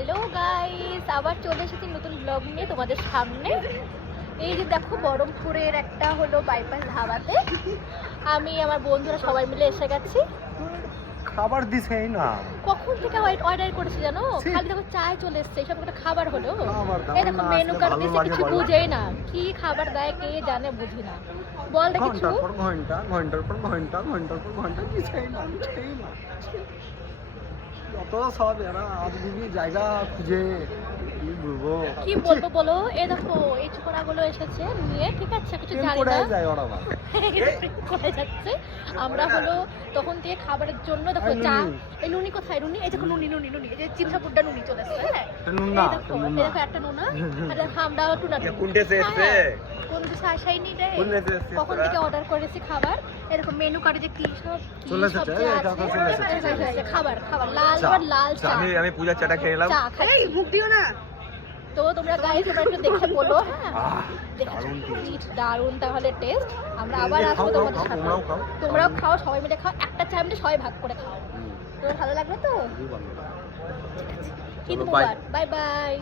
Hello guys, আবার চলে এসেছি নতুন ব্লগ নিয়ে তোমাদের সামনে। এই যে দেখো বহরমপুরের একটা হলো বাইপাস ধাবাতে আমি আমার বন্ধুরা সবাই মিলে এসে গেছি। খাবার দিছেই না, কখন থেকে অর্ডার করেছি জানো? খালি দেখো চায় চলে এসছে, এসব একটা খাবার হলো। এই দেখো মেনু কার্ড দিয়েছে, কিছু বুঝেই না কি খাবার দেয় কে জানে, বুঝি না। বল দেখি কিছু। ঘন্টার পর ঘন্টা ঘন্টার পর ঘন্টা ঘন্টার পর ঘন্টা দিছেই না। যত সব এরা আজগুবি জায়গা খুঁজে কি বলবো বলো। এই দেখো এই ছোকরাগুলো এসেছে নিয়ে, ঠিক আছে কিছু জানি না যায় ওরা কোথায় যাচ্ছে। আমরা হলো তখন থেকে খাবারের জন্য দেখো চা। এই নুনি কোথায়? নুনি এই দেখো, নুনি নুনি নুনি এই যে চিন্তাপুরটা নুনি চলে এসেছে। হ্যাঁ এই দেখো একটা নুনা। আর দেখো আমরা টুনা কোনটা এসেছে, কোন কিছু আসাই নি রে, কখন থেকে অর্ডার করেছি খাবার। এরকম মেনু কার্ডে যে কি সব সবজি আছে, খাবার খাবার লাল লাল চা। আমি পূজার চাটা খেয়ে নিলাম। চা খাই, মুখ দিও না। তো তোমরা গাইস তোমরা একটু দেখে বলো। হ্যাঁ দারুণ তাহলে টেস্ট। আমরা আবার আসবো তোমাদের সাথে। তোমরাও খাও, সবাই মিলে খাও, একটা চা মিলে সবাই ভাগ করে খাও। তোমার ভালো লাগলো তো? ঠিক আছে, বাই বাই।